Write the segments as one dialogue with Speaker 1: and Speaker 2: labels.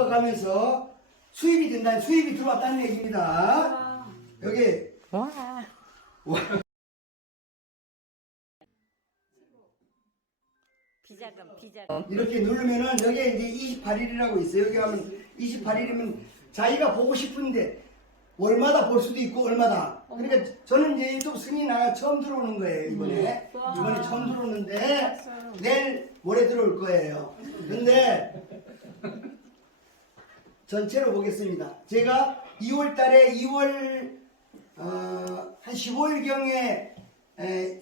Speaker 1: 유튜브가 가면서 수입이 된다는 수입이 들어왔다는 얘기입니다. 여기
Speaker 2: 와. 비자금, 비자금.
Speaker 1: 이렇게 누르면은 여기에 이제 28일이라고 있어요. 여기 하면 28일이면 자기가 보고 싶은데 월마다 볼 수도 있고 얼마다. 그러니까 저는 이제 유튜브 승인아 처음 들어오는 거예요 이번에. 이번에 처음 들어오는데 내일 모레 들어올 거예요. 근데 전체로 보겠습니다. 제가 2월 달에 2월 어, 한 15일 경에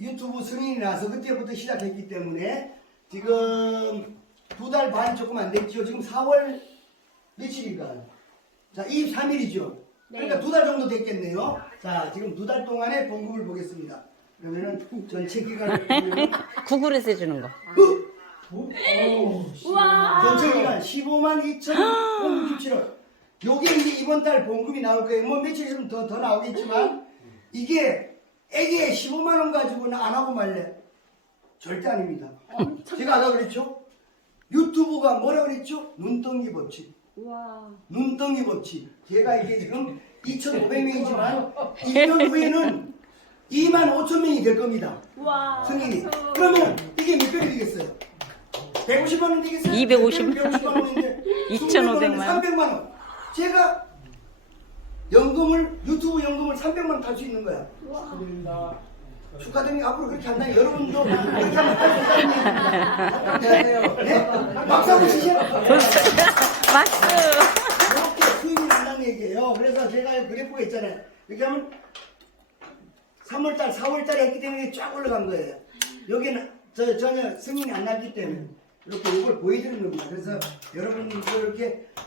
Speaker 1: 유튜브 승인이 나서 그때부터 시작했기 때문에 지금 두 달 반 조금 안 됐죠. 지금 4월 며칠인가? 자, 23일이죠. 그러니까 두 달 정도 됐겠네요. 자, 지금 두 달 동안의 봉급을 보겠습니다. 그러면은 전체 기간을
Speaker 2: 구글에서 해주는 거.
Speaker 1: 전체 기간 15만 2,067원. 요게 이제 이번 달 봉급이 나올 거예요. 뭐 며칠 있으면 더, 더 나오겠지만, 이게 애기에 15만 원 가지고는 안 하고 말래. 절대 아닙니다. 제가 아까 그랬죠? 유튜브가 뭐라 그랬죠? 눈덩이 법칙.
Speaker 3: 와.
Speaker 1: 눈덩이 법칙. 제가 이게 지금 2,500명이지만, 1년 후에는 2만 5천 명이 될 겁니다.
Speaker 3: 와.
Speaker 1: 승인이. 그러면 이게 몇 배이 되겠어요? 150만 원 되겠어요?
Speaker 2: 250만
Speaker 1: 150만 원인데
Speaker 2: 2,500만 원.
Speaker 1: 300만 원. 제가 연금을 유튜브 연금을 300만 원 탈 수 있는 거야. 축하드립니다. 앞으로 그렇게 한다. 여러분도 그렇게 하면 할수 얘기. 네? 박수 치시죠.
Speaker 2: 박수.
Speaker 1: 이렇게 수익이 난다는 얘기예요. 그래서 제가 그래프가 있잖아요. 이렇게 하면 3월달, 4월달에 했기 때문에 쫙 올라간 거예요. 여기는 저, 전혀 승인이 안 났기 때문에 이렇게 이걸 보여드리는 겁니다. 그래서 여러분들 이렇게 어,